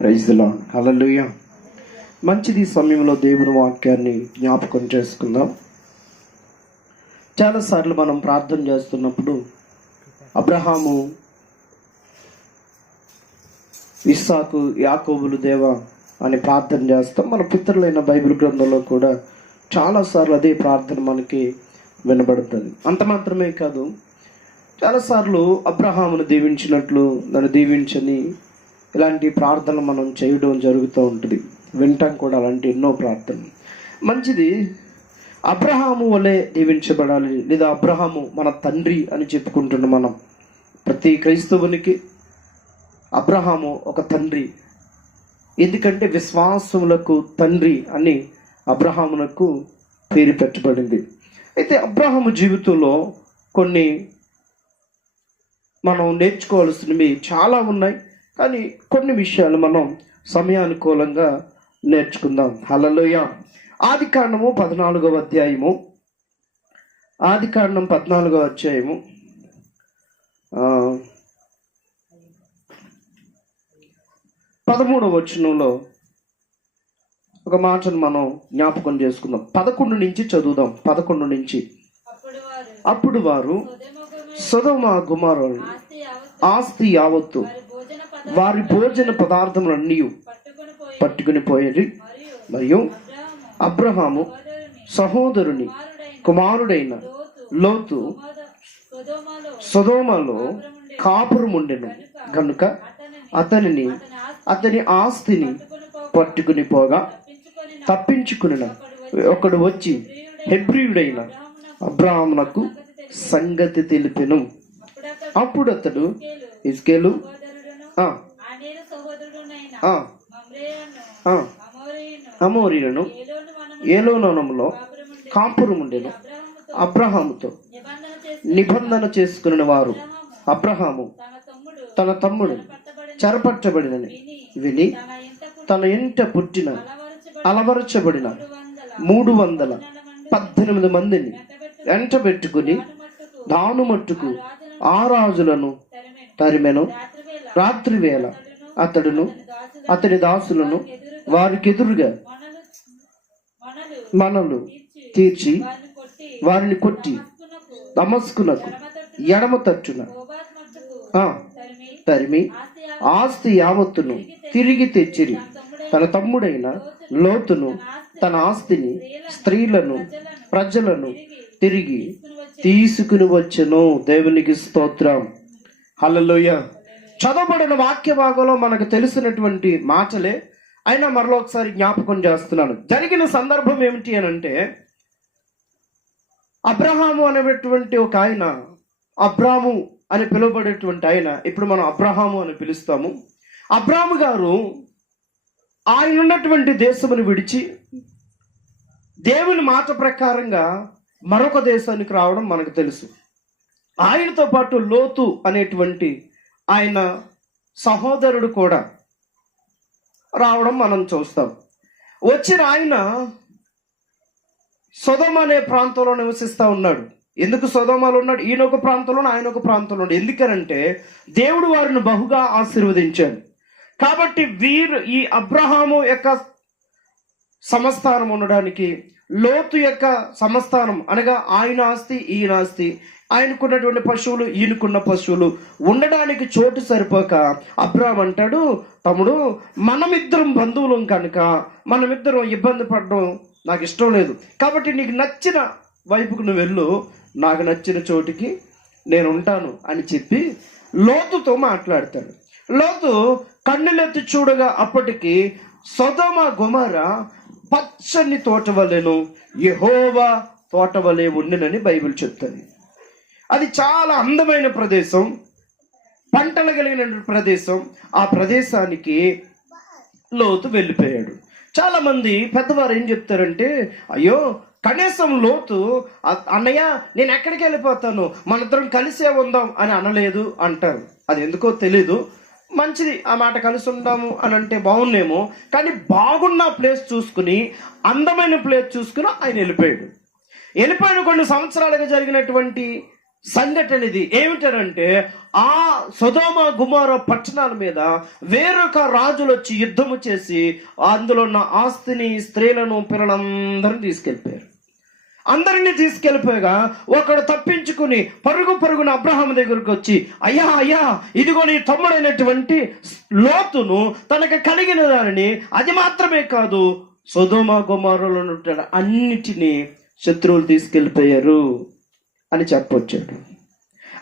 Praise the lord. హల్లెలూయా. మంచిది. సమయంలో దేవుని వాక్యాన్ని జ్ఞాపకం చేసుకుందాం. చాలాసార్లు మనం ప్రార్థన చేస్తున్నప్పుడు అబ్రహాము, ఇస్సాకు, యాకోబులు దేవా అని ప్రార్థన చేస్తాం. మన పితరులైన బైబిల్ గ్రంథంలో కూడా చాలాసార్లు అదే ప్రార్థన మనకి వినబడుతుంది. అంత మాత్రమే కాదు, చాలాసార్లు అబ్రహామును దీవించినట్లు నన్ను దీవించని ఇలాంటి ప్రార్థనలు మనం చేయడం జరుగుతూ ఉంటుంది. వింటాం కూడా అలాంటి ఎన్నో ప్రార్థనలు. మంచిది. అబ్రహాము వలె దీవించబడాలి, లేదా అబ్రహాము మన తండ్రి అని చెప్పుకుంటున్నాం మనం. ప్రతి క్రైస్తవునికి అబ్రహాము ఒక తండ్రి. ఎందుకంటే విశ్వాసములకు తండ్రి అని అబ్రహామునకు పేరు పెట్టబడింది. అయితే అబ్రహాము జీవితంలో కొన్ని మనం నేర్చుకోవాల్సినవి చాలా ఉన్నాయి, కానీ కొన్ని విషయాలు మనం సమయానుకూలంగా నేర్చుకుందాం. హల్లెలూయా. ఆదికాండము 14వ అధ్యాయము, ఆదికాండం 14వ అధ్యాయము 13వ వచనంలో ఒక మాటను మనం జ్ఞాపకం చేసుకుందాం. 11 నుంచి చదువుదాం. 11 నుంచి. అప్పుడు వారు సొదొమ గొమొర్రా ఆస్తి యావత్తు వారి భోజన పదార్థములన్నీ పట్టుకుని పోయేది. మరియు అబ్రహాము సహోదరుని కుమారుడైన లోతు సొదొమలో కాపురముండెను గనుక అతని ఆస్తిని పట్టుకుని పోగా తప్పించుకుని ఒకడు వచ్చి హెబ్రీయుడైన అబ్రహామునకు సంగతి తెలిపెను. అప్పుడు అతడు హిజ్కేలు అమోరీయులను ఏలోనములో కాపురముండెను. అబ్రహాముతో నిబంధన చేసుకుని వారు అబ్రహాము తన తమ్ముడు చెరపట్టబడినని విని తన ఇంట పుట్టిన అలవరచబడిన 318 మందిని వెంట పెట్టుకుని దాను మట్టుకు ఆ రాజులను తరిమెను. రాత్రి వేళ అతడును అతని దాసులను వారికెదురుగా మనలు తీర్చి వారిని కొట్టి దమస్కునకు ఎడమ తట్టున తరిమి ఆస్తి యావత్తును తిరిగి తెచ్చిరి. తన తమ్ముడైన లోతును తన ఆస్తిని, స్త్రీలను, ప్రజలను తిరిగి తీసుకుని వచ్చెను. దేవునికి స్తోత్రం. హల్లెలూయా. చదవబడిన వాక్య భాగంలో మనకు తెలిసినటువంటి మాటలే, అయినా మరలో ఒకసారి జ్ఞాపకం చేస్తున్నాను. జరిగిన సందర్భం ఏమిటి అని అంటే, అబ్రహాము అనేటువంటి ఒక ఆయన, అబ్రాము అని పిలువబడేటువంటి ఆయన, ఇప్పుడు మనం అబ్రహాము అని పిలుస్తాము. అబ్రాము గారు ఆయన ఉన్నటువంటి దేశమును విడిచి దేవుని మాట ప్రకారంగా మరొక దేశానికి రావడం మనకు తెలుసు. ఆయనతో పాటు లోతు అనేటువంటి ఆయన సహోదరుడు కూడా రావడం మనం చూస్తాం. వచ్చిన ఆయన సొదొమ అనే ప్రాంతంలో నివసిస్తూ ఉన్నాడు. ఎందుకు సొదొమలో ఉన్నాడు? ఈయన ఒక ప్రాంతంలో, ఆయన ఒక ప్రాంతంలో ఉన్నాడు. ఎందుకనంటే దేవుడు వారిని బహుగా ఆశీర్వదించాడు. కాబట్టి ఈ అబ్రహాము యొక్క సమస్థానం ఉండడానికి, లోతు యొక్క సమస్థానం అనగా ఆయన ఆస్తి, ఈయన ఆస్తి, ఆయనకున్నటువంటి పశువులు, ఈయనకున్న పశువులు ఉండడానికి చోటు సరిపోక అబ్రాహాం అంటాడు, తమ్ముడు మనమిద్దరం బంధువులం కనుక మనమిద్దరం ఇబ్బంది పడడం నాకు ఇష్టం లేదు. కాబట్టి నీకు నచ్చిన వైపుకు నువ్వు వెళ్ళు, నాకు నచ్చిన చోటికి నేను ఉంటాను అని చెప్పి లోతుతో మాట్లాడతాడు. లోతు కన్నులెత్తి చూడగా అప్పటికి సొదొమ గొమొర్రా పచ్చని తోట వలెను, యెహోవా తోట వలె ఉండినని బైబిల్ చెప్తుంది. అది చాలా అందమైన ప్రదేశం, పంటలు కలిగిన ప్రదేశం. ఆ ప్రదేశానికి లోతు వెళ్ళిపోయాడు. చాలా మంది పెద్దవారు ఏం చెప్తారంటే, అయ్యో కనీసం లోతు అన్నయ్య నేను ఎక్కడికి వెళ్ళిపోతాను, మనిద్దరం కలిసే ఉందాం అని అనలేదు అంటారు. అది ఎందుకో తెలీదు. మంచిది, ఆ మాట కలిసి ఉందాము అని అంటే బాగుండేమో, కానీ బాగున్న ప్లేస్ చూసుకుని, అందమైన ప్లేస్ చూసుకుని ఆయన వెళ్ళిపోయాడు. వెళ్ళిపోయిన కొన్ని సంవత్సరాలుగా జరిగినటువంటి సంఘటన ఇది. ఏమిటంటే ఆ సొదొమ గొమొర్రా పట్టణాల మీద వేరొక రాజులు వచ్చి యుద్ధము చేసి అందులో ఉన్న ఆస్తిని, స్త్రీలను, పిల్లలందరినీ తీసుకెళ్ళిపోయారు. అందరినీ తీసుకెళ్ళిపోయాగా ఒకడు తప్పించుకుని పరుగున అబ్రహాము దగ్గరకు వచ్చి, అయ్యా అయ్యా, ఇదిగో నీ తమ్ముడైనటువంటి లోతును తనకు కలిగిన దానిని, అది మాత్రమే కాదు సొదొమ గొమొర్రాలో ఉన్న అన్నిటినీ శత్రువులు తీసుకెళ్ళిపోయారు అని చెప్పొచ్చాడు.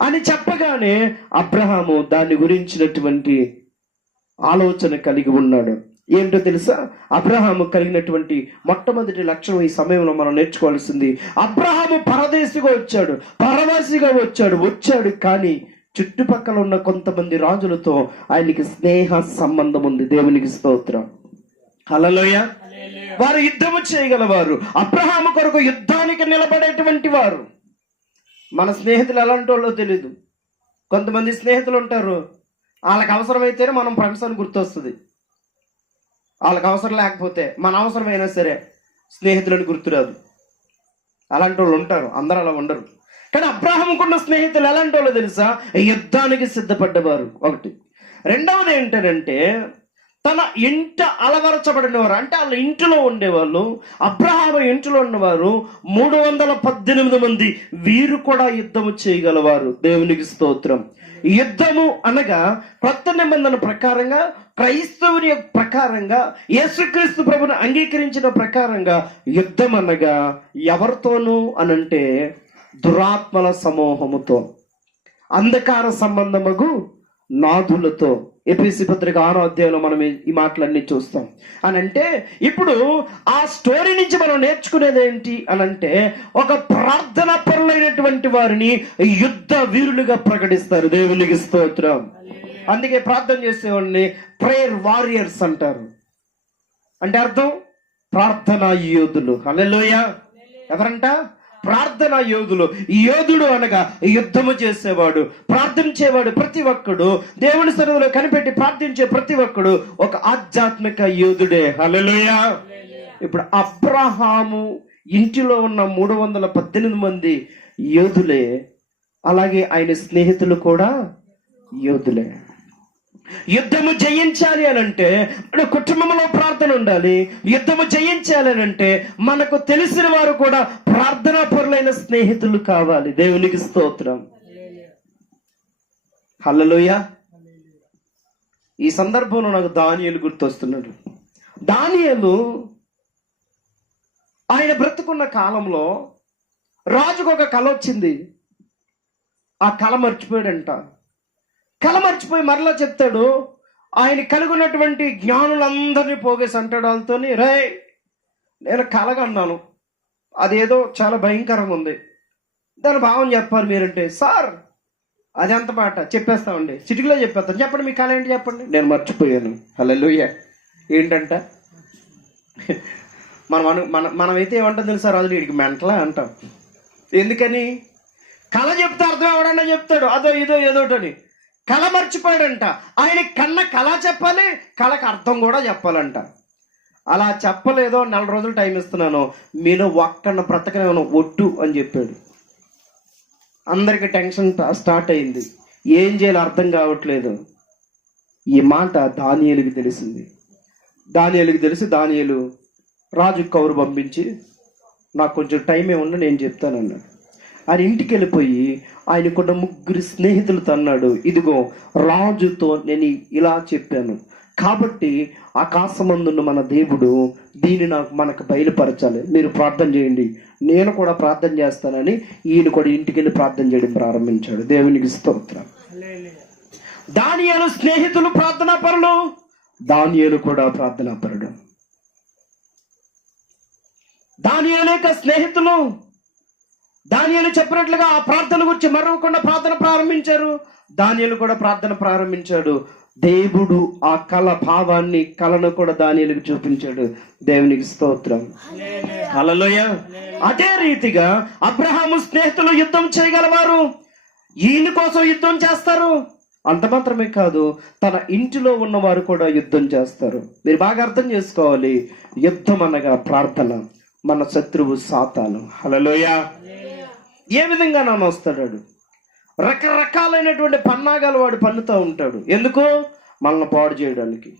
అని చెప్పగానే అబ్రహాము దాని గురించినటువంటి ఆలోచన కలిగి ఉన్నాడు. ఏంటో తెలుసా? అబ్రహాము కలిగినటువంటి మొట్టమొదటి లక్షణం ఈ సమయంలో మనం నేర్చుకోవాల్సింది, అబ్రహాము పరదేశిగా వచ్చాడు, పరవాసిగా వచ్చాడు. కానీ చుట్టుపక్కల ఉన్న కొంతమంది రాజులతో ఆయనకి స్నేహ సంబంధం ఉంది. దేవునికి స్తోత్రం. హల్లెలూయా. వారు యుద్ధము చేయగలవారు, అబ్రహాము కొరకు యుద్ధానికి నిలబడేటువంటి వారు. మన స్నేహితులు ఎలాంటి వాళ్ళో తెలీదు. కొంతమంది స్నేహితులు ఉంటారు, వాళ్ళకి అవసరమైతేనే మనం ఫ్రెండ్స్ అని గుర్తొస్తుంది. వాళ్ళకి అవసరం లేకపోతే మన అవసరమైనా సరే స్నేహితులని గుర్తురాదు. అలాంటి వాళ్ళు ఉంటారు, అందరూ అలా ఉండరు. కానీ అబ్రహాముకున్న స్నేహితులు ఎలాంటి వాళ్ళు తెలుసా? యుద్ధానికి సిద్ధపడ్డవారు. ఒకటి. రెండవది ఏంటంటే తన ఇంట అలవరచబడినవారు, అంటే వాళ్ళ ఇంటిలో ఉండేవాళ్ళు. అబ్రహాము ఇంటిలో ఉన్నవారు 318 మంది. వీరు కూడా యుద్ధము చేయగలవారు. దేవునికి స్తోత్రం. యుద్ధము అనగా కొత్త నిబంధన ప్రకారంగా, క్రైస్తవుని ప్రకారంగా, యేసుక్రీస్తు ప్రభుని అంగీకరించిన ప్రకారంగా యుద్ధం అనగా ఎవరితోనూ అనంటే దురాత్మల సమూహముతో, అంధకార సంబంధముగు నాదులతో. ఎఫెసీ పత్రిక 6వ అధ్యాయంలో మనం ఈ మాటలన్నీ చూస్తాం. అనంటే ఇప్పుడు ఆ స్టోరీ నుంచి మనం నేర్చుకునేది ఏంటి అనంటే, ఒక ప్రార్థన పరులైనటువంటి వారిని యుద్ధ వీరులుగా ప్రకటిస్తారు. దేవునికి స్తోత్రం. అందుకే ప్రార్థన చేసేవాడిని ప్రేయర్ వారియర్స్ అంటారు. అంటే అర్థం ప్రార్థనా యోధులు. హల్లెలూయా. ఎవరంట? ప్రార్థనా యోధులు. యోధుడు అనగా యుద్ధము చేసేవాడు, ప్రార్థించేవాడు. ప్రతి ఒక్కడు దేవుని సన్నిధిలో కనిపెట్టి ప్రార్థించే ప్రతి ఒక్కడు ఒక ఆధ్యాత్మిక యోధుడే. హల్లెలూయా. ఇప్పుడు అబ్రహాము ఇంటిలో ఉన్న 318 మంది యోధులే, అలాగే ఆయన స్నేహితులు కూడా యోధులే. యుద్ధము జయించాలి అనంటే మన కుటుంబంలో ప్రార్థన ఉండాలి. యుద్ధము జయించాలి అనంటే మనకు తెలిసిన వారు కూడా ప్రార్థనా పరులైన స్నేహితులు కావాలి. దేవునికి స్తోత్రం. హల్లెలూయా. ఈ సందర్భంలో నాకు దానియేలు గుర్తొస్తున్నాడు. దానియేలు ఆయన బ్రతుకున్న కాలంలో రాజుకు ఒక కల వచ్చింది. ఆ కల మర్చిపోయాడంట. కల మర్చిపోయి మరలా చెప్తాడు. ఆయన కలిగి ఉన్నటువంటి జ్ఞానులందరినీ పోగేసి అంటాడు వాళ్ళతో, రే నేను కలగన్నాను, అదేదో చాలా భయంకరంగా ఉంది, దాని భావం చెప్పాలి మీరంటే. సార్ అది ఎంత మాట చెప్పేస్తామండి, చిటికలో చెప్పేస్తాను, చెప్పండి మీ కళ ఏంటి చెప్పండి. నేను మర్చిపోయాను. హల్లెలూయా. ఏంటంట? మనమైతే ఏమంటాం తెలుసా? రాజు వీడికి మెంటలా అంటాం. ఎందుకని? కళ చెప్తే అర్థం ఎవడన్నా చెప్తాడు అదో ఇదో ఏదోటని. కళ మర్చిపోయాడంట. ఆయన కన్న కళ చెప్పాలి, కళకు అర్థం కూడా చెప్పాలంట. అలా చెప్పలేదో 4 రోజులు టైం ఇస్తున్నాను, మీలో ఒక్కన్న బ్రతకనేమో ఒట్టు అని చెప్పాడు. అందరికి టెన్షన్ స్టార్ట్ అయింది. ఏం చేయాలో అర్థం కావట్లేదు. ఈ మాట దానియేలుకి తెలిసింది. దానియేలుకి తెలిసి దానియేలు రాజు కౌరు పంపించి, నాకు కొంచెం టైం ఏమన్నా నేను చెప్తానన్నాడు. ఆయన ఇంటికి వెళ్ళిపోయి ఆయనకున్న 3 స్నేహితులతో అన్నాడు, ఇదిగో రాజుతో నేను ఇలా చెప్పాను కాబట్టి ఆకాశమందున్న మన దేవుడు దీన్ని మనకు బయలుపరచాలి, మీరు ప్రార్థన చేయండి, నేను కూడా ప్రార్థన చేస్తానని ఈయన కూడా ఇంటికి వెళ్ళి ప్రార్థన చేయడం ప్రారంభించాడు. దేవునికి స్తోత్రం. దానియేలు స్నేహితులు ప్రార్థనా పరులు, దానియేలు కూడా ప్రార్థనా పరుడు. దానియేలు యొక్క స్నేహితులు దానియేలు చెప్పినట్లుగా ఆ ప్రార్థన గురించి మరవకుండా ప్రార్థన ప్రారంభించారు. దానియేలు కూడా ప్రార్థన ప్రారంభించాడు. దేవుడు ఆ కళ భావాన్ని, కళను కూడా దానియేలుకు చూపించాడు. దేవునికి స్తోత్రం. హల్లెలూయా. అదే రీతిగా అబ్రహాము స్నేహితులు యుద్ధం చేయగలవారు, ఈయన కోసం యుద్ధం చేస్తారు. అంత మాత్రమే కాదు, తన ఇంటిలో ఉన్నవారు కూడా యుద్ధం చేస్తారు. మీరు బాగా అర్థం చేసుకోవాలి, యుద్ధం అనగా ప్రార్థన. మన శత్రువు సాతాను. హల్లెలూయా. ఏ విధంగా నాన్న వస్తాడు? రకరకాలైనటువంటి పన్నాగాలు వాడు పన్నుతూ ఉంటాడు. ఎందుకు? మనల్ని పాడు చేయడానికి,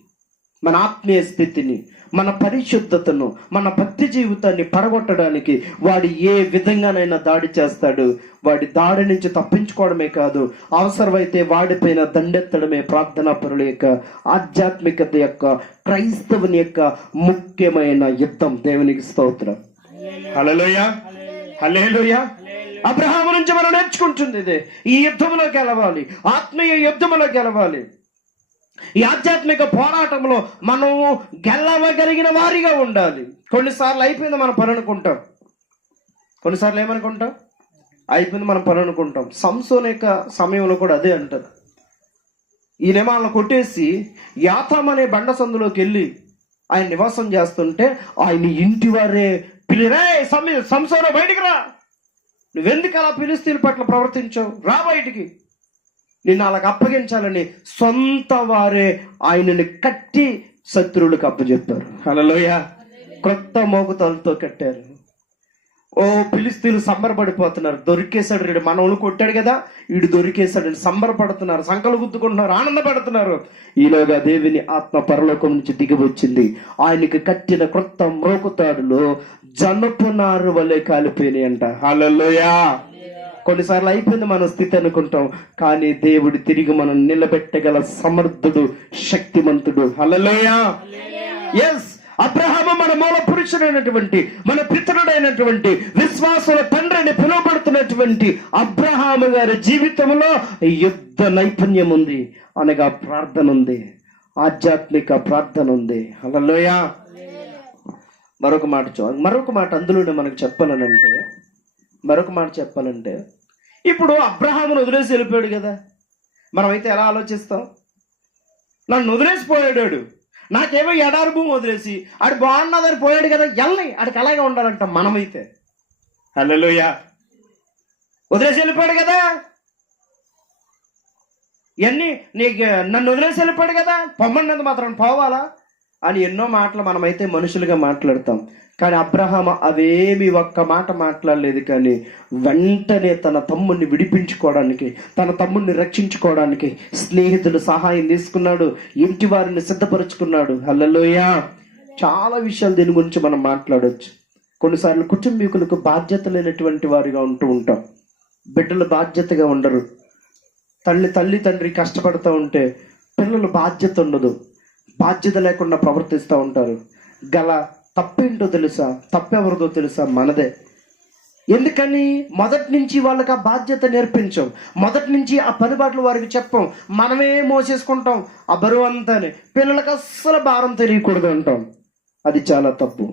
మన ఆత్మీయ స్థితిని, మన పరిశుద్ధతను, మన భక్తి జీవితాన్ని పడగొట్టడానికి వాడు ఏ విధంగానైనా దాడి చేస్తాడు. వాడి దాడి నుంచి తప్పించుకోవడమే కాదు, అవసరమైతే వాడిపైన దండెత్తడమే ప్రార్థనా పరుల యొక్క, ఆధ్యాత్మికత యొక్క, క్రైస్తవుని యొక్క ముఖ్యమైన యుద్ధం. దేవునికి స్తోత్రం. హల్లెలూయా, హల్లెలూయా. అబ్రహాము నుంచి మనం నేర్చుకుంటుంది ఇదే. ఈ యుద్ధంలో గెలవాలి, ఆత్మీయ యుద్ధంలో గెలవాలి. ఈ ఆధ్యాత్మిక పోరాటంలో మనము గెలవగలిగిన వారిగా ఉండాలి. కొన్నిసార్లు అయిపోయింది మన పని అనుకుంటాం, కొన్నిసార్లు ఏమనుకుంటాం? అయిపోయింది మన పని అనుకుంటాం. సంసోను యొక్క సమయంలో కూడా అదే అంటారు. ఈయనేమో వాళ్ళని కొట్టేసి యాతాం అనే బండ సందులోకి వెళ్ళి ఆయన నివాసం చేస్తుంటే ఆయన ఇంటి వారే పిలిరే, సంసోను బయటికి రా, నువ్వెందుకు అలా ఫిలిష్తీయుల పట్ల ప్రవర్తించావు, రా బయటికి, నిన్ను వాళ్ళకి అప్పగించాలని సొంత వారే ఆయనని కట్టి శత్రువులకు అప్పచెప్పారు. హల్లెలూయా. క్రొత్త మోగుతాలతో కట్టారు. ఓ ఫిలిష్తీయులు సంబరపడిపోతున్నారు, దొరికేశాడు వీడు, మనవులు కొట్టాడు కదా వీడు దొరికేశాడని సంబరపడుతున్నారు, సంకలు గుద్దుకుంటున్నారు, ఆనందపడుతున్నారు. ఈలోగా దేవుని ఆత్మ పరలోకం నుంచి దిగి వచ్చింది. ఆయనకి కట్టిన క్రొత్త మ్రోకుతాడులో జనపు నారు వలె కాలిపోయినాయి అంట. హల్లెలూయా. కొన్నిసార్లు అయిపోయింది మన స్థితి అనుకుంటాం, కానీ దేవుడు తిరిగి మనం నిలబెట్టగల సమర్థుడు, శక్తిమంతుడు. హల్లెలూయా. ఎస్, అబ్రహాము మన మూల పురుషుడైనటువంటి, మన పితరుడైనటువంటి, విశ్వాసుల తండ్రి అని పిలువబడుతున్నటువంటి అబ్రహాము గారి జీవితంలో యుద్ధ నైపుణ్యం ఉంది, అనగా ప్రార్థన ఉంది, ఆధ్యాత్మిక ప్రార్థన ఉంది. హల్లెలూయా. మరొక మాట అందులోనే మనకు చెప్పాలనంటే, ఇప్పుడు అబ్రహామును వదిలేసి వెళ్ళిపోయాడు కదా, మనమైతే ఎలా ఆలోచిస్తాం? నన్ను వదిలేసిపోయాడు, నాకేమో ఎడారి భూమి వదిలేసి ఆడు బాగున్నదని పోయాడు కదా, ఎల్ని ఆడికి అలాగే ఉండాలంటాం మనమైతే. హల్లెలూయా. వదిలేసి వెళ్ళిపోయాడు కదా, ఇవన్నీ నీకు నన్ను వదిలేసి వెళ్ళిపోయాడు కదా, పొమ్మన్నది మాత్రం పోవాలా అని ఎన్నో మాటలు మనమైతే మనుషులుగా మాట్లాడతాం. కానీ అబ్రహాము అవేమి ఒక్క మాట మాట్లాడలేదు. కానీ వెంటనే తన తమ్ముడిని విడిపించుకోవడానికి, తన తమ్ముడిని రక్షించుకోవడానికి స్నేహితుడు సహాయం తీసుకున్నాడు, ఇంటి వారిని సిద్ధపరుచుకున్నాడు. హల్లెలూయా. చాలా విషయాలు దీని గురించి మనం మాట్లాడవచ్చు. కొన్నిసార్లు కుటుంబీకులకు బాధ్యత లేనటువంటి వారిగా ఉంటూ ఉంటాం. బిడ్డలు బాధ్యతగా ఉండరు. తల్లి తండ్రి కష్టపడుతూ ఉంటే పిల్లలు బాధ్యత ఉండదు, బాధ్యత లేకుండా ప్రవర్తిస్తూ ఉంటారు. గల తప్పేంటో తెలుసా? తప్పెవరిదో తెలుసా? మనదే. ఎందుకని? మొదటి నుంచి వాళ్ళకి ఆ బాధ్యత నేర్పించాం, మొదటి నుంచి ఆ పనిబాట్లు వారికి చెప్పాం. మనమే మోసేసుకుంటాం ఆ బరువు అంతాని. పిల్లలకు అస్సలు భారం తెలియకూడదు అంటాం. అది చాలా తప్పు.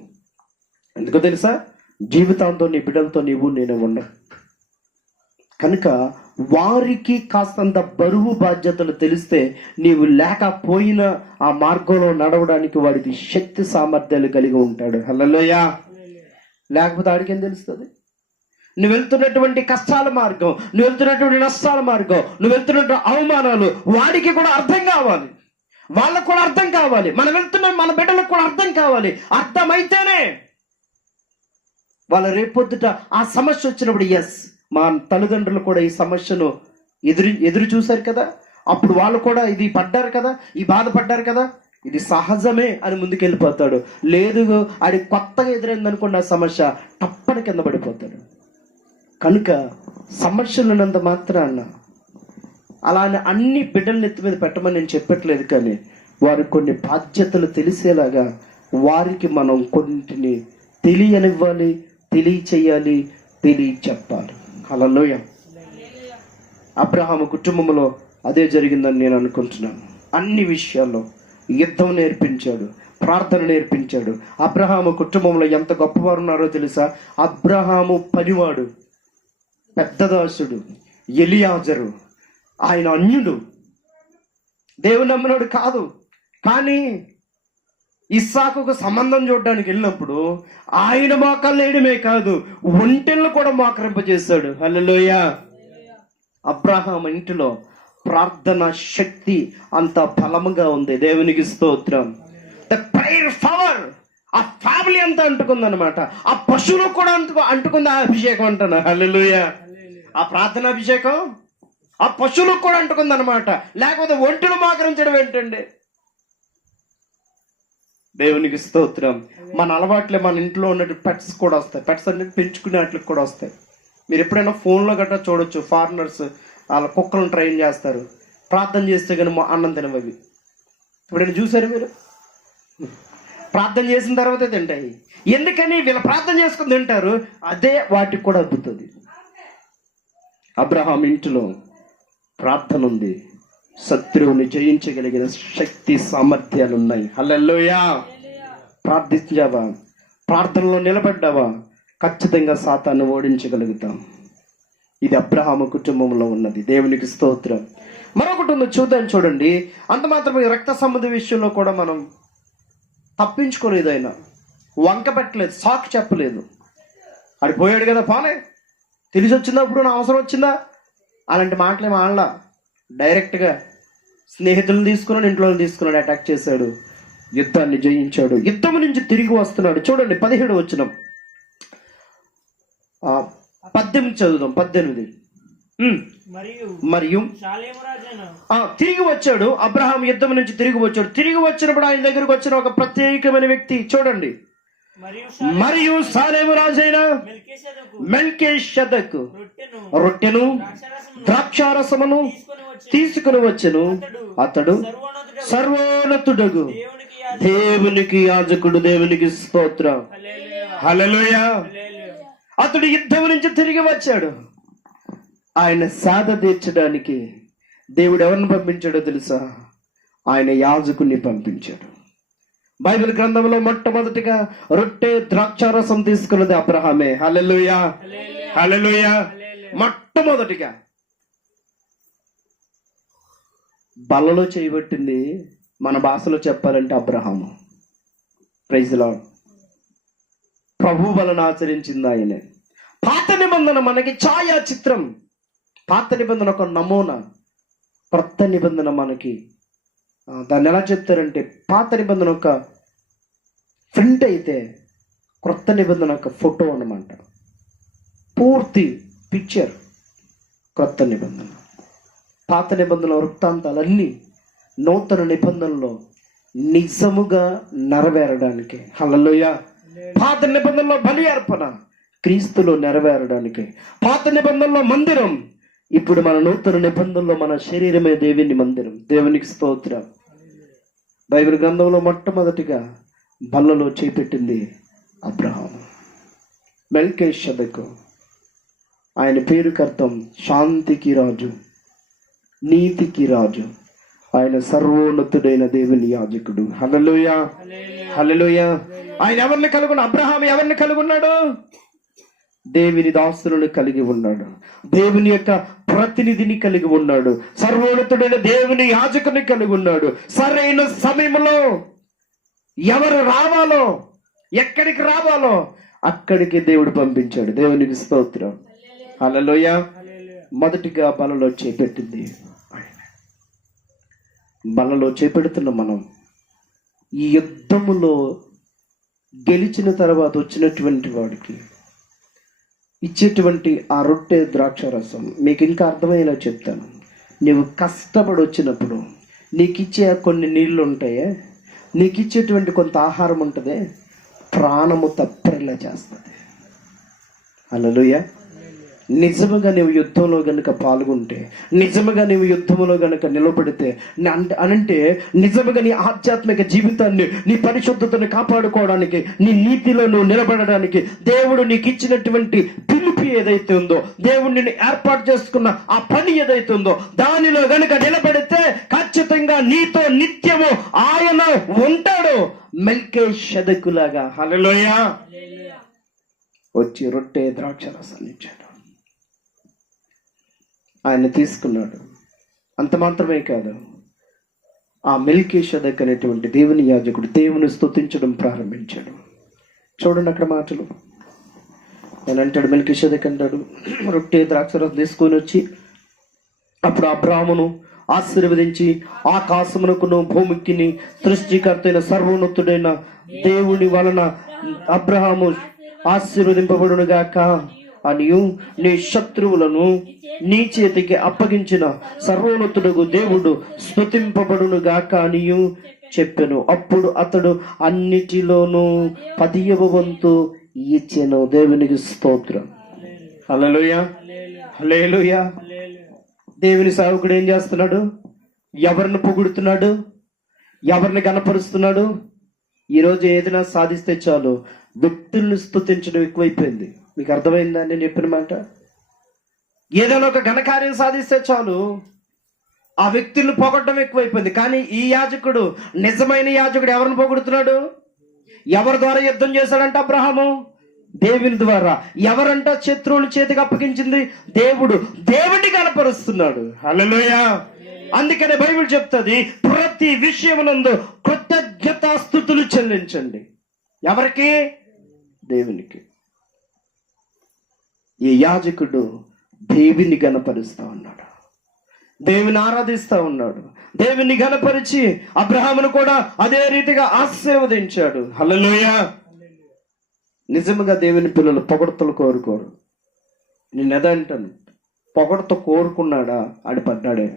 ఎందుకో తెలుసా? జీవితాంతో నీ బిడ్డలతో నేను ఉండ కనుక వారికి కాస్తంత బరువు బాధ్యతలు తెలిస్తే నీవు లేకపోయిన ఆ మార్గంలో నడవడానికి వాడికి శక్తి సామర్థ్యాలు కలిగి ఉంటాడు. హల్లెలూయా. లేకపోతే ఆడికేం తెలుస్తుంది? నువ్వు వెళ్తున్నటువంటి కష్టాల మార్గం, నువ్వు వెళ్తున్నటువంటి నష్టాల మార్గం, నువ్వు వెళ్తున్నటువంటి అవమానాలు వాడికి కూడా అర్థం కావాలి, వాళ్ళకు కూడా అర్థం కావాలి, మనం వెళ్తున్న మన బిడ్డలకు కూడా అర్థం కావాలి. అర్థమైతేనే వాళ్ళ రేపొద్దుట ఆ సమస్య వచ్చినప్పుడు, ఎస్ మా తల్లిదండ్రులు కూడా ఈ సమస్యను ఎదురు చూశారు కదా, అప్పుడు వాళ్ళు కూడా ఇది పడ్డారు కదా, ఈ బాధపడ్డారు కదా, ఇది సహజమే అని ముందుకెళ్ళిపోతాడు. లేదు అది కొత్తగా ఎదురైంది అనుకున్న సమస్య తప్పని కింద పడిపోతాడు. కనుక సమస్యలు ఉన్నంత మాత్రాన అలానే అన్ని బిడ్డల ఎత్తి మీద పెట్టమని నేను చెప్పట్లేదు, కానీ వారికి కొన్ని బాధ్యతలు తెలిసేలాగా వారికి మనం కొన్నింటిని తెలియనివ్వాలి, తెలియచేయాలి, తెలియచెప్పాలి. హల్లెలూయా. అబ్రహాము కుటుంబంలో అదే జరిగిందని నేను అనుకుంటున్నాను. అన్ని విషయాల్లో యుద్ధం నేర్పించాడు, ప్రార్థన నేర్పించాడు. అబ్రహాము కుటుంబంలో ఎంత గొప్పవారు ఉన్నారో తెలుసా? అబ్రహాము పనివాడు, పెద్ద దాసుడు ఎలియాజరు, ఆయన అన్యుడు, దేవుని నమ్మినాడు కాదు. కానీ ఇస్సాకుకు సంబంధం చూడడానికి వెళ్ళినప్పుడు ఆయన మోకాలు వేయడమే కాదు, ఒంటెలను కూడా మోకరింపజేశాడు. హల్లెలూయా. అబ్రహాము ఇంటిలో ప్రార్థన శక్తి అంత బలముగా ఉంది. దేవునికి స్తోత్రం. ద ప్రేయర్ పవర్ ఆ ఫ్యామిలీ అంతా అంటుకుందనమాట. ఆ పశువులకు కూడా అంటుకుంది ఆ అభిషేకం అంటాను. హల్లెలూయా. ఆ ప్రార్థన అభిషేకం ఆ పశువులకు కూడా అంటుకుందనమాట. లేకపోతే ఒంటిని మోకరించడం ఏంటండి? దేవునికి స్తోత్రం. మన అలవాట్లే మన ఇంట్లో ఉన్నట్టు పెట్స్ కూడా వస్తాయి. పెట్స్ అంటే పెంచుకునే వాటికి కూడా వస్తాయి. మీరు ఎప్పుడైనా ఫోన్లో గట్రా చూడొచ్చు, ఫారినర్స్ వాళ్ళ కుక్కలను ట్రైన్ చేస్తారు. ప్రార్థన చేస్తే కానీ అన్నం తినవి. ఎప్పుడైనా చూసారు మీరు? ప్రార్థన చేసిన తర్వాతే తింటాయి. ఎందుకని? వీళ్ళు ప్రార్థన చేసుకుని తింటారు. అదే వాటికి కూడా అద్దుతుంది. అబ్రహాం ఇంటిలో ప్రార్థన ఉంది. శత్రువుని జయించగలిగిన శక్తి సామర్థ్యాలు ఉన్నాయి. హల్లెలూయా. ప్రార్థించావా? ప్రార్థనలో నిలబడ్డావా? ఖచ్చితంగా సాతాన్ని ఓడించగలుగుతాం. ఇది అబ్రహాము కుటుంబంలో ఉన్నది. దేవునికి స్తోత్రం. మరొకటి ఉంది, చూద్దాం. చూడండి, అంత మాత్రమే రక్త సంబంధ విషయంలో కూడా మనం తప్పించుకోలేదు. ఆయన వంక పెట్టలేదు, సాకు చెప్పలేదు. అది పోయాడు కదా, పానే తెలిసి వచ్చినప్పుడు నా అవసరం వచ్చిందా అలాంటి మాటలేం ఆడలా. డైరెక్ట్గా స్నేహితులను తీసుకున్నాడు, ఇంట్లో తీసుకున్నాడు, అటాక్ చేశాడు, యుద్ధాన్ని జయించాడు. యుద్ధం నుంచి తిరిగి వస్తున్నాడు. చూడండి 17వ వచనం, 18 చదువుదాం. 18. మరియు తిరిగి వచ్చాడు అబ్రహాం, యుద్ధం నుంచి తిరిగి వచ్చాడు. తిరిగి వచ్చినప్పుడు ఆయన దగ్గరకు వచ్చిన ఒక ప్రత్యేకమైన వ్యక్తి. చూడండి, మరియు సాలేము రాజైన మెల్కీషెదెకు రొట్టెను ద్రాక్షారసమును తీసుకుని వచ్చెను. అతడు సర్వోన్నతుడగు దేవునికి యాజకుడు. దేవునికి స్తోత్రం. హల్లెలూయా. అతడు యుద్ధం నుంచి తిరిగి వచ్చాడు. ఆయన సాధ తీర్చడానికి దేవుడు ఎవరిని పంపించాడో తెలుసా? ఆయన యాజకుని పంపించాడు. బైబిల్ గ్రంథంలో మొట్టమొదటిగా రొట్టె ద్రాక్షారసం తీసుకున్నది అబ్రహామే. హల్లెలూయా, హల్లెలూయా. మొట్టమొదటిగా బలలో చేయబట్టింది, మన భాషలో చెప్పాలంటే అబ్రహాము. Praise the lord. ప్రభు బలను ఆచరించింది ఆయనే. పాత నిబంధన మనకి ఛాయా చిత్రం. పాత నిబంధన ఒక నమూనా, క్రొత్త నిబంధన మనకి దాన్ని ఎలా చెప్తారంటే, పాత నిబంధన ఒక ప్రింట్ అయితే క్రొత్త నిబంధన ఒక ఫోటో అన్నమాట. పూర్తి పిక్చర్ క్రొత్త నిబంధన. పాత నిబంధన వృత్తాంతాలన్నీ నూతన నిబంధనలో నిజముగా నెరవేరడానికి. హల్లెలూయా. పాత నిబంధనలో బలి అర్పణ క్రీస్తులో నెరవేరడానికి. పాత నిబంధనలో మందిరం, ఇప్పుడు మన నూతన నిబంధనలో మన శరీరమే దేవుని మందిరం. దేవునికి స్తోత్రం. బైబిల్ గ్రంథంలో మొట్టమొదటిగా బల్లలో చేపెట్టింది అబ్రహాము. మెల్కీషెదెకు, ఆయన పేరుకి అర్థం శాంతికి రాజు, నీతికి రాజు. ఆయన సర్వోన్నతుడైన దేవుని యాజకుడు. హల్లెలూయా, హల్లెలూయా. ఆయన ఎవరిని కలుగున్నాడు? అబ్రహాం ఎవరిని కలిగి ఉన్నాడు? దేవుని దాసులను కలిగి ఉన్నాడు. దేవుని యొక్క ప్రతినిధిని కలిగి ఉన్నాడు. సర్వోన్నతుడైన దేవుని యాజకుని కలిగి ఉన్నాడు. సరైన సమయంలో ఎవరు రావాలో, ఎక్కడికి రావాలో అక్కడికి దేవుడు పంపించాడు. దేవునికి స్తోత్రం. హల్లెలూయా. మొదటిగా బలలో చేపెట్టింది ఆయన. బలలో చేపెడుతున్న మనం ఈ యుద్ధములో గెలిచిన తర్వాత వచ్చినటువంటి వాడికి ఇచ్చేటువంటి ఆ రొట్టె ద్రాక్షారసం మీకు ఇంకా అర్థమయ్యేలా చెప్తాను. నీవు కష్టపడి వచ్చినప్పుడు నీకు ఇచ్చే కొన్ని నీళ్ళు ఉంటాయే, నీకు ఇచ్చేటువంటి కొంత ఆహారం ఉంటుంది, ప్రాణము తప్పేలా చేస్తుంది. హల్లెలూయా. నిజముగా నీవు యుద్ధంలో గనుక పాల్గొంటే, నిజముగా నీవు యుద్ధంలో గనుక నిలబడితే, అనంటే నిజముగా నీ ఆధ్యాత్మిక జీవితాన్ని, నీ పరిశుద్ధతను కాపాడుకోవడానికి, నీ నీతిలో నువ్వు నిలబడడానికి దేవుడు నీకు ఇచ్చినటువంటి పిలుపు ఏదైతే ఉందో, దేవుడు నిన్ను ఏర్పాటు చేసుకున్న ఆ పని ఏదైతే ఉందో, దానిలో గనుక నిలబడితే ఖచ్చితంగా నీతో నిత్యము ఆయన ఉంటాడు. మెల్కీషెదెకులాగా. హల్లెలూయా. వచ్చి రొట్టె ద్రాక్షారసాన్ని ఇచ్చాడు. ఆయన తీసుకున్నాడు. అంత మాత్రమే కాదు, ఆ మెల్కీషెదెకు అనేటువంటి దేవుని యాజకుడు దేవుని స్తుతించడం ప్రారంభించాడు. చూడండి అక్కడ మాటలు. ఆయన అంటాడు, మెల్కీషెదెకు అంటాడు, రొట్టె ద్రాక్షారసం తీసుకొని వచ్చి అప్పుడు అబ్రాహామును ఆశీర్వదించి, ఆకాశమునకును భూమికిని సృష్టికర్త అయిన సర్వోన్నతుడైన దేవుని వలన అబ్రహాము ఆశీర్వదింపబడును గాక. అనియు నీ శత్రువులను నీ చేతికి అప్పగించిన సర్వోన్నతుడగు దేవుడు స్తుతింపబడును గాక అనియు చెప్పెను. అప్పుడు అతడు అన్నిటిలోనూ 10వ వంతు ఇచ్చెను. దేవునికి స్తోత్రం. హల్లెలూయా, హల్లెలూయా. దేవుని సేవకుడు ఏం చేస్తున్నాడు? ఎవరిని పొగుడుతున్నాడు? ఎవరిని గణపరుస్తున్నాడు? ఈరోజు ఏదైనా సాధిస్తే చాలు వ్యక్తుల్ని స్తుతించడం ఎక్కువైపోయింది. మీకు అర్థమైందా నేను చెప్పిన మాట? ఏదైనా ఒక ఘనకార్యం సాధిస్తే చాలు ఆ వ్యక్తులను పొగడడం ఎక్కువైపోయింది. కానీ ఈ యాజకుడు, నిజమైన యాజకుడు ఎవరిని పొగుడుతున్నాడు? ఎవరి ద్వారా యుద్ధం చేశాడంట అబ్రహాము? దేవుని ద్వారా. ఎవరంట శత్రువుల చేతికి అప్పగించింది? దేవుడు. దేవుడిని కనపరుస్తున్నాడు. హల్లెలూయా. అందుకనే బైబిల్ చెప్తుంది, ప్రతి విషయమునందు కృతజ్ఞతాస్తుతులు చెల్లించండి. ఎవరికి? దేవునికి. ఈ యాజకుడు దేవుని గణపరుస్తా ఉన్నాడు, దేవుని ఆరాధిస్తా ఉన్నాడు. దేవుని గణపరిచి అబ్రహామును కూడా అదే రీతిగా ఆశీర్వదించాడు. హల్లెలూయా. నిజముగా దేవుని పిల్లలు పొగడ్తలు కోరుకోరు. నేను ఎదంటాను, పొగడ్త కోరుకున్నాడా ఆడి పడ్డాడే.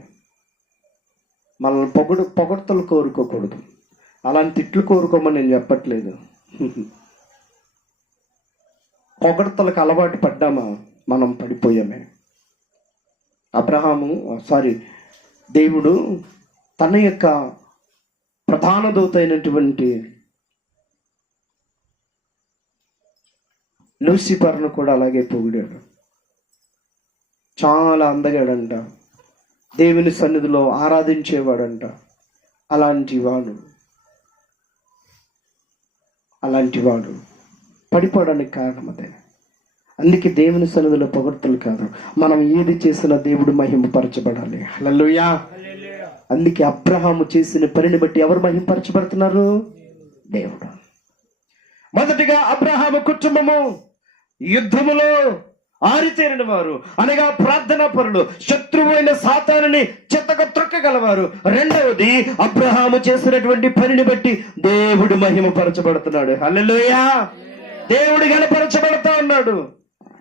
మనల్ని పొగడ్తలు కోరుకోకూడదు. అలాంటి తిట్లు కోరుకోమని నేను చెప్పట్లేదు. పొగడ్తలకు అలవాటు పడ్డామా మనం పడిపోయామే. దేవుడు తన యొక్క ప్రధాన దూత అయినటువంటి లూసిఫర్ను కూడా అలాగే పొగిడాడు. చాలా అందగాడంట, దేవుని సన్నిధిలో ఆరాధించేవాడంట. అలాంటి వాడు పడిపోవడానికి కారణం అదే. అందుకే దేవుని సన్నిధిలో పొగడ్తలు కాదు, మనం ఏది చేసినా దేవుడు మహిమపరచబడాలి. హల్లెలూయా. అందుకే అబ్రహాము చేసిన పనిని బట్టి ఎవరు మహిమపరచబడుతున్నారు? దేవుడు. మొదటిగా అబ్రహాము కుటుంబము యుద్ధములో ఆరితేరిన వారు, అనగా ప్రార్థనా పరులు, శత్రువు అయిన సాతానుని చెత్తగా త్రొక్కగలవారు. రెండవది, అబ్రహాము చేసినటువంటి పనిని బట్టి దేవుడు మహిమపరచబడుతున్నాడు. హల్లెలూయా. దేవుడు గణపరచబడతా ఉన్నాడు.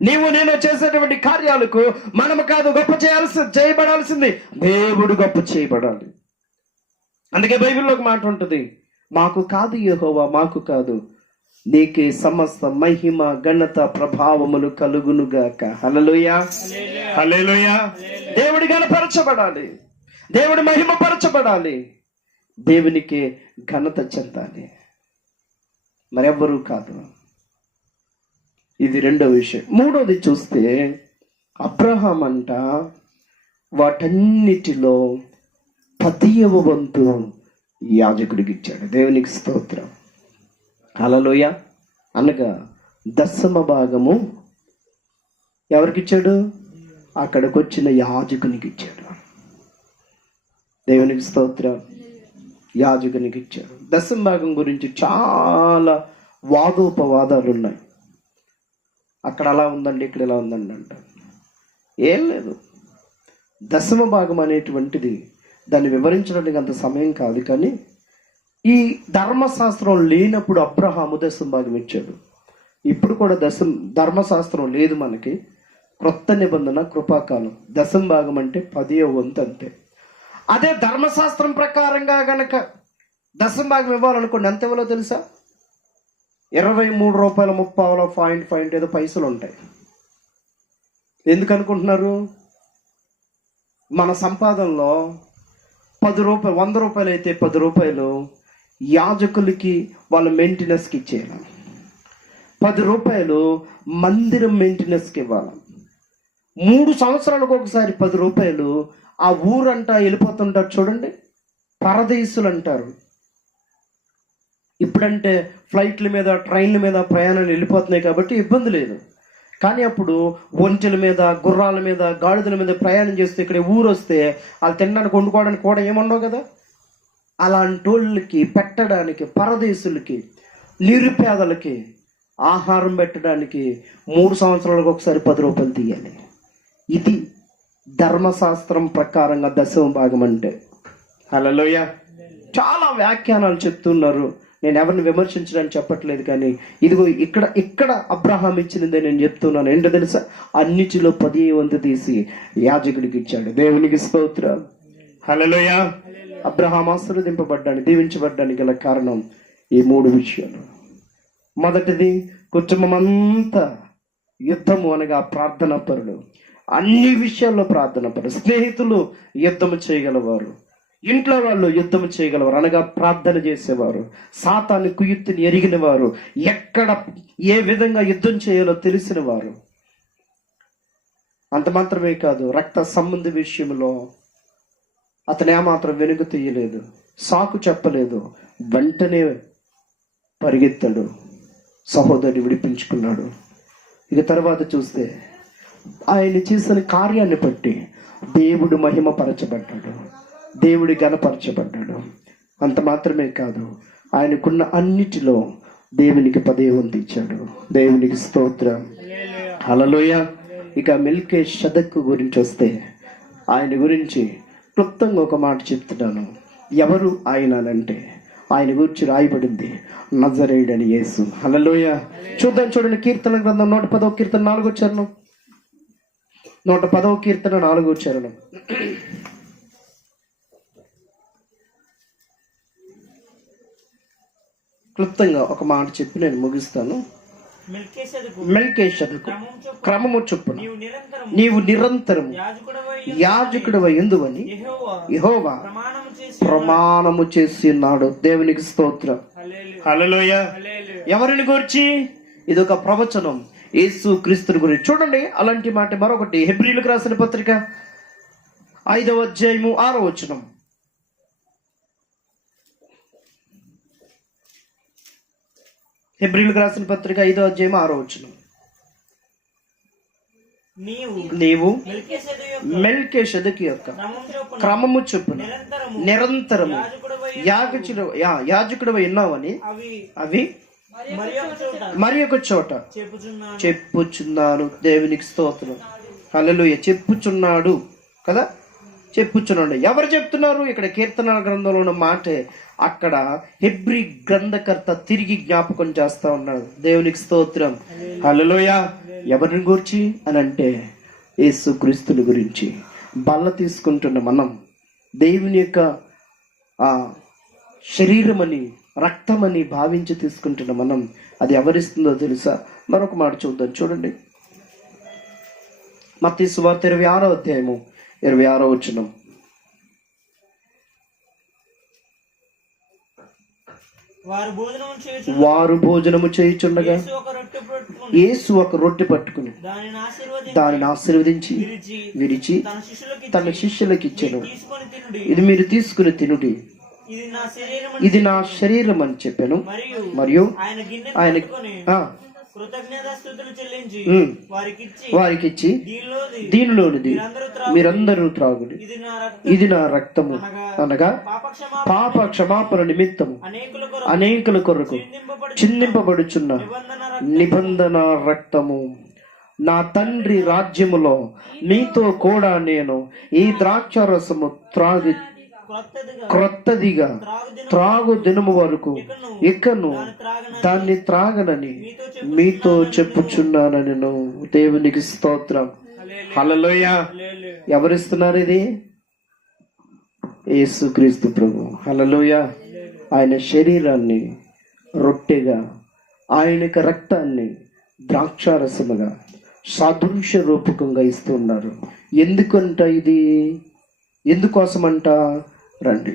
నీవు నేను చేసేటువంటి కార్యాలకు మనము కాదు గొప్ప చేయబడాల్సింది, దేవుడు గొప్ప చేయబడాలి. అందుకే బైబిల్లో ఒక మాట ఉంటుంది, మాకు కాదు యెహోవా, మాకు కాదు, నీకే సమస్త మహిమ ఘనత ప్రభావములు కలుగునుగాక. హల్లెలూయా, హల్లెలూయా. దేవుడు గణపరచబడాలి, దేవుడు మహిమపరచబడాలి, దేవునికే ఘనత చెందాలి, మరెవ్వరూ కాదు. ఇది రెండో విషయం. మూడోది చూస్తే, అబ్రహాం అంట వాటన్నిటిలో 10వ వంతు యాజకుడికి ఇచ్చాడు. దేవునికి స్తోత్రం. హల్లెలూయ. అనగా 10వ భాగము ఎవరికి ఇచ్చాడు? అక్కడికి వచ్చిన యాజకునికి ఇచ్చాడు. దేవునికి స్తోత్రం. యాజకునికి ఇచ్చాడు. 10వ భాగం గురించి చాలా వాదోపవాదాలు ఉన్నాయి. అక్కడ అలా ఉందండి, ఇక్కడ ఇలా ఉందండి అంటారు. ఏం లేదు. 10వ భాగం అనేటువంటిది దాన్ని వివరించడానికి అంత సమయం కాదు. కానీ ఈ ధర్మశాస్త్రం లేనప్పుడు అబ్రహాము 10వ భాగం ఇచ్చాడు. ఇప్పుడు కూడా ధర్మశాస్త్రం లేదు మనకి. క్రొత్త నిబంధన కృపాకాలం. 10వ భాగం అంటే 10వ వంతు అంతే. అదే ధర్మశాస్త్రం ప్రకారంగా గనక 10వ భాగం ఇవ్వాలనుకోండి, ఎంత ఇవ్వాలో తెలుసా? 23 రూపాయల 30 పాయింట్ ఏదో పైసలు ఉంటాయి. ఎందుకు అనుకుంటున్నారు? మన సంపాదనలో 10 రూపాయలు, 100 రూపాయలు అయితే 10 రూపాయలు యాజకులకి వాళ్ళ మెయింటెనెన్స్కి ఇచ్చేయాలి. 10 రూపాయలు మందిరం మెయింటెనెన్స్కి ఇవ్వాలి. 3 సంవత్సరాలకు ఒకసారి 10 రూపాయలు ఆ ఊరంతా వెళ్ళిపోతుంటారు చూడండి, పరదేశులు అంటారు. ఇప్పుడంటే ఫ్లైట్ల మీద, ట్రైన్ల మీద ప్రయాణాలు వెళ్ళిపోతున్నాయి కాబట్టి ఇబ్బంది లేదు. కానీ అప్పుడు ఒంటెల మీద, గుర్రాల మీద, గాడిదల మీద ప్రయాణం చేస్తే ఇక్కడ ఊరు వస్తే వాళ్ళు తినడానికి, వండుకోవడానికి కూడా ఏముండవు కదా. అలాంటి వాళ్ళకి పెట్టడానికి, పరదేశులకి, నిరుపేదలకి ఆహారం పెట్టడానికి 3 సంవత్సరాలకు ఒకసారి 10 రూపాయలు తీయాలి. ఇది ధర్మశాస్త్రం ప్రకారంగా 10వ భాగం అంటే. హల్లెలూయా. చాలా వ్యాఖ్యానాలు చెప్తున్నారు. నేను ఎవరిని విమర్శించడానికి చెప్పట్లేదు, కానీ ఇదిగో ఇక్కడ అబ్రహాం ఇచ్చినదే నేను చెప్తున్నాను. ఏంటో తెలుసా? అన్నిటిలో 10వ వంతు తీసి యాజకుడికి ఇచ్చాడు. దేవునికి స్తోత్రం. హల్లెలూయా. అబ్రహాం ఆశీర్వదింపబడ్డానికి, దీవించబడ్డానికి గల కారణం ఈ 3 విషయాలు. మొదటిది, కుటుంబం అంతా యుద్ధము అనగా ప్రార్థన పరులు, అన్ని విషయాల్లో ప్రార్థన పరులు. స్నేహితులు యుద్ధము చేయగలవారు, ఇంట్లో వాళ్ళు యుద్ధం చేయగలవారు అనగా ప్రార్థన చేసేవారు, సాతాను కుయుక్తిని ఎరిగిన వారు, ఎక్కడ ఏ విధంగా యుద్ధం చేయాలో తెలిసిన వారు. అంత మాత్రమే కాదు, రక్త సంబంధ విషయంలో అతను ఏమాత్రం వెనుక తీయలేదు, సాకు చెప్పలేదు, వెంటనే పరిగెత్తాడు, సహోదరుని విడిపించుకున్నాడు. ఇక తర్వాత చూస్తే ఆయన చేసిన కార్యాన్ని బట్టి దేవుడు మహిమపరచబడ్డాడు, దేవుడి ఘనపరచబడ్డాడు. అంత మాత్రమే కాదు, ఆయనకున్న అన్నిటిలో దేవునికి 10వ వంతు ఇచ్చాడు. దేవునికి స్తోత్రం. హల్లెలూయా. ఇక మెల్కీషెదెకు గురించి వస్తే, ఆయన గురించి క్లుప్తంగా ఒక మాట చెప్తున్నాను. ఎవరు ఆయన అంటే, ఆయన గురించి రాయబడింది నజరేయుడని యేసు. హల్లెలూయా. చూడండి, కీర్తన గ్రంథం 110వ కీర్తన 4వ చరణం. 110వ కీర్తన 4వ చరణం. క్లుప్తంగా ఒక మాట చెప్పి నేను ముగిస్తాను. మెల్కీషెదెకు క్రమము చొప్పున నీవు నిరంతరము యాజకుడవై యుందువని యెహోవా ప్రమాణము చేసి ఉన్నాడు. దేవునికి స్తోత్రం. హల్లెలూయా. ఎవరిని గురించి? ఇది ఒక ప్రవచనం, యేసు క్రీస్తుని గురించి. చూడండి, అలాంటి మాట మరొకటి హెబ్రీయులకు రాసిన పత్రిక 5వ అధ్యాయము 6వ వచనం. హెబ్రీయులకు రాసిన పత్రిక 5వ అధ్యాయం 6వ వచనం. నీవు మెల్కీషెదెకు యొక్క క్రమము చొప్పున నిరంతరము యాజకుడవై ఉన్నావని అవి మరి ఒక చోట చెప్పుచున్నాను. దేవునికి స్తోత్రం. హల్లెలూయా. చెప్పుచున్నాడు కదా, చెప్పుచున్నాడు. ఎవరు చెప్తున్నారు? ఇక్కడ కీర్తనల గ్రంథంలో ఉన్న మాటే అక్కడ హెబ్రీ గ్రంథకర్త తిరిగి జ్ఞాపకం చేస్తా ఉన్నాడు. దేవునికి స్తోత్రం. హల్లెలూయా. ఎవరిని గురించి అని అంటే, యేసు క్రీస్తుని గురించి. బల్ల తీసుకుంటున్న మనం, దేవుని యొక్క శరీరమని, రక్తమని భావించి తీసుకుంటున్న మనం, అది ఎవరిస్తుందో తెలుసా? మరొక మాట చూద్దాం. చూడండి, మత్తయి సువార్త 26వ అధ్యాయము 26వ వచనం. వారు భోజనము చేయుచుండగా యేసు ఒక రొట్టె పట్టుకుని దానిని ఆశీర్వదించి విరిచి తన శిష్యులకు ఇచ్చెను. ఇది మీరు తీసుకుని తినుడి, ఇది నా శరీరం అని చెప్పాను. మరియు ఆయన వారికిచ్చి దీనిలోనిది మీరందరూ త్రాగుడి, ఇది నా రక్తము అనగా పాప క్షమాపణ నిమిత్తము అనేకుల కొరకు చిందింపబడుచున్న నిబంధన రక్తము. నా తండ్రి రాజ్యములో మీతో కూడా నేను ఈ ద్రాక్షారసము క్రొత్తదిగా త్రాగు దినము వరకు ఇకను దాన్ని త్రాగనని మీతో చెప్పుచున్నానని. దేవునికి స్తోత్రం. హల్లెలూయా. ఎవరిస్తున్నారు ఇది? యేసుక్రీస్తు ప్రభు. హల్లెలూయా. ఆయన శరీరాన్ని రొట్టెగా, ఆయన రక్తాన్ని ద్రాక్షారసముగా సాదృశ్య రూపకంగా ఇస్తున్నారు. ఎందుకంట ఇది? ఎందుకోసమంట? రండి,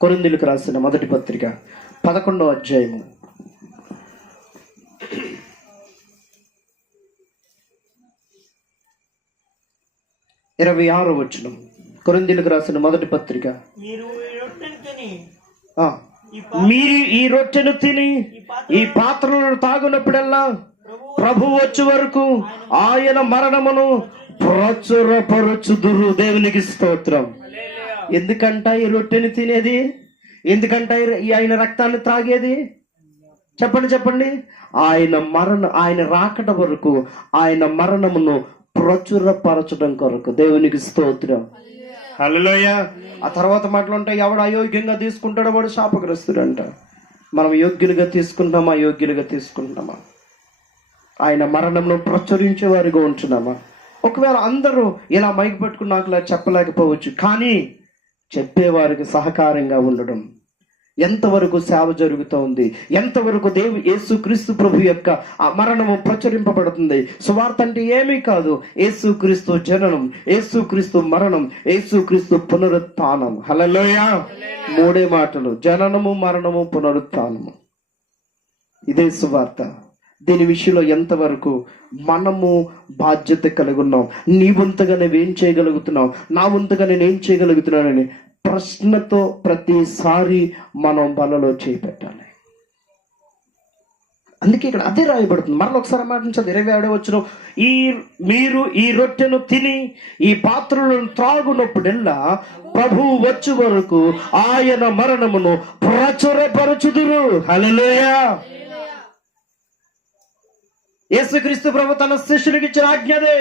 కొరింథీయులకు రాసిన మొదటి పత్రిక 11వ అధ్యాయము 26వ వచనం. కొరింథీయులకు రాసిన మొదటి పత్రిక. మీరు ఈ రొట్టెను తిని ఈ పాత్రలను తాగునప్పుడల్లా ప్రభు వచ్చే వరకు ఆయన మరణమును ప్రచురపరచుదురు. దేవునికి స్తోత్రం. ఎందుకంట ఈ రొట్టెని తినేది? ఎందుకంట ఆయన రక్తాన్ని త్రాగేది? చెప్పండి. ఆయన రాకడ వరకు, ఆయన మరణమును ప్రచురపరచడం కొరకు. దేవునికి స్తోత్రం. హల్లెలూయా. ఆ తర్వాత మాటలు ఉంటాయి, ఎవడు అయోగ్యంగా తీసుకుంటాడో వాడు శాపగ్రస్తుడు అంట. మనం యోగ్యులుగా తీసుకుంటున్నామా, అయోగ్యులుగా తీసుకుంటున్నామా? ఆయన మరణంలో ప్రచురించే వారిగా ఉంటున్నామా? ఒకవేళ అందరూ ఇలా మైక్ పట్టుకుని నాకు చెప్పలేకపోవచ్చు, కానీ చెప్పేవారికి సహకారంగా ఉండడం, ఎంతవరకు సేవ జరుగుతూ ఉంది, ఎంతవరకు యేసుక్రీస్తు ప్రభు యొక్క ఆ మరణము ప్రచురింపబడుతుంది. సువార్త అంటే ఏమీ కాదు, యేసుక్రీస్తు జననం, యేసుక్రీస్తు మరణం, యేసుక్రీస్తు పునరుత్థానం. హల్లెలూయా! మూడే మాటలు: జననము, మరణము, పునరుత్థానము. ఇదే సువార్త. దీని విషయంలో ఎంతవరకు మనము బాధ్యత కలిగి ఉన్నాం? నీ వంతుగా నువ్వేం చేయగలుగుతున్నావు, నా వంతుగా నేనేం చేయగలుగుతున్నానని ప్రశ్నతో ప్రతిసారి మనం బలలో చేపెట్టాలి. అందుకే ఇక్కడ అదే రాయబడుతుంది. మరలా ఒకసారి మాటించదు 27వ వచనం, మీరు ఈ రొట్టెను తిని ఈ పాత్రలను త్రాగునప్పుడల్లా ప్రభువు వచ్చు వరకు ఆయన మరణమును ప్రచురపరచుదురు. హల్లెలూయా! యేసుక్రీస్తు ప్రభు తన శిష్యునికి ఇచ్చిన ఆజ్ఞదే.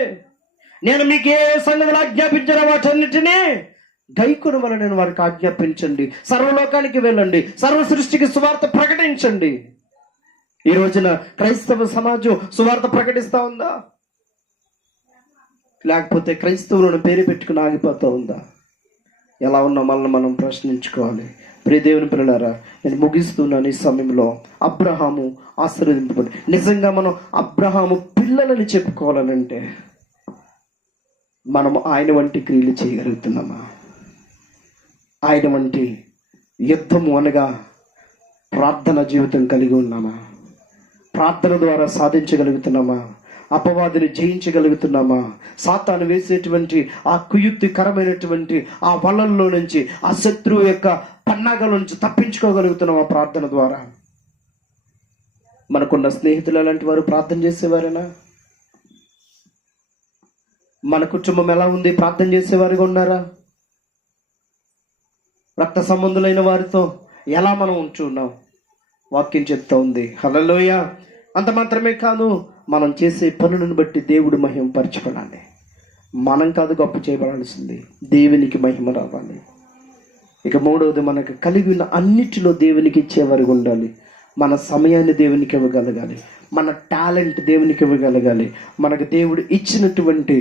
నేను మీకు ఏ సంగతులు ఆజ్ఞాపించిన వాటన్నిటినీ గైకొను వల్ల నేను వారికి ఆజ్ఞాపించండి, సర్వలోకానికి వెళ్ళండి, సర్వ సృష్టికి సువార్త ప్రకటించండి. ఈ రోజున క్రైస్తవ సమాజం సువార్త ప్రకటిస్తా ఉందా? లేకపోతే క్రైస్తవులను పేరు పెట్టుకుని ఆగిపోతూ ఉందా? ఎలా ఉన్నా మనల్ని మనం ప్రశ్నించుకోవాలి. ప్రియ దేవుని పిల్లలారా, నేను ముగిస్తున్నాను. ఈ సమయంలో అబ్రహాము ఆశీర్వదింపబడి, నిజంగా మనం అబ్రహాము పిల్లలని చెప్పుకోవాలనంటే మనము ఆయన వంటి క్రియలు చేయగలుగుతున్నామా? ఆయన వంటి యుద్ధము అనగా ప్రార్థన జీవితం కలిగి ఉన్నామా? ప్రార్థన ద్వారా సాధించగలుగుతున్నామా? అపవాదిని జయించగలుగుతున్నామా? సాతాను వేసేటువంటి ఆ కుయుక్తికరమైనటువంటి ఆ వలల్లో నుంచి, ఆ శత్రువు యొక్క పన్నాగల నుంచి తప్పించుకోగలుగుతున్నామా ప్రార్థన ద్వారా? మనకున్న స్నేహితులు అలాంటి వారు ప్రార్థన చేసేవారేనా? మన కుటుంబం ఎలా ఉంది? ప్రార్థన చేసేవారుగా ఉన్నారా? రక్త సంబంధులైన వారితో ఎలా మనం ఉంటున్నాం? వాక్యం చెప్తా ఉంది. హల్లెలూయా! అంత మాత్రమే కాదు, మనం చేసే పనులను బట్టి దేవుడు మహిమ పరచబడాలి. మనం కాదు గొప్ప చేయబడాల్సింది, దేవునికి మహిమ రావాలి. ఇక మూడవది, మనకు కలిగి ఉన్న అన్నిటిలో దేవునికి ఇచ్చేవారు ఉండాలి. మన సమయాన్ని దేవునికి ఇవ్వగలగాలి, మన టాలెంట్ దేవునికి ఇవ్వగలగాలి. మనకు దేవుడు ఇచ్చినటువంటి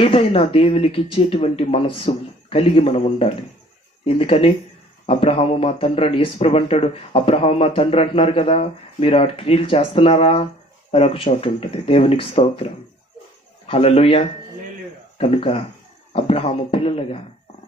ఏదైనా దేవునికి ఇచ్చేటువంటి మనస్సు కలిగి మనం ఉండాలి. ఎందుకని అబ్రహాము మా తండ్రి అని యేసుప్రభు అంటాడు. అబ్రహాము మా తండ్రి అంటున్నారు కదా, మీరు ఆ క్రియలు చేస్తున్నారా అని ఒక చోట ఉంటుంది. దేవునికి స్తోత్రం. హల్లెలూయా! కనుక అబ్రహాము పిల్లలుగా,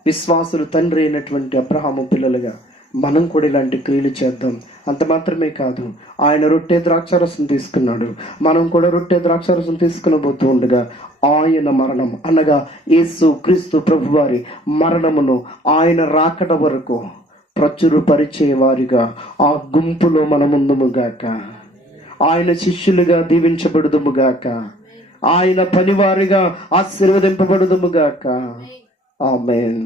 విశ్వాసులు తండ్రి అయినటువంటి అబ్రహాము పిల్లలుగా మనం కూడా ఇలాంటి క్రియలు చేద్దాం. అంత మాత్రమే కాదు, ఆయన రొట్టె ద్రాక్షారసం తీసుకున్నాడు, మనం కూడా రొట్టె ద్రాక్షారసం తీసుకునబోతూ ఉండగా ఆయన మరణం అనగా యేసు క్రీస్తు ప్రభు వారి మరణమును ఆయన రాకడ వరకు ప్రచురపరిచే వారిగా ఆ గుంపులో మనముందుముగాక. ఆయన శిష్యులుగా దీవించబడుదుముగాక. ఆయన పనివారిగా ఆశీర్వదింపబడుదుముగాక. ఆమేన్.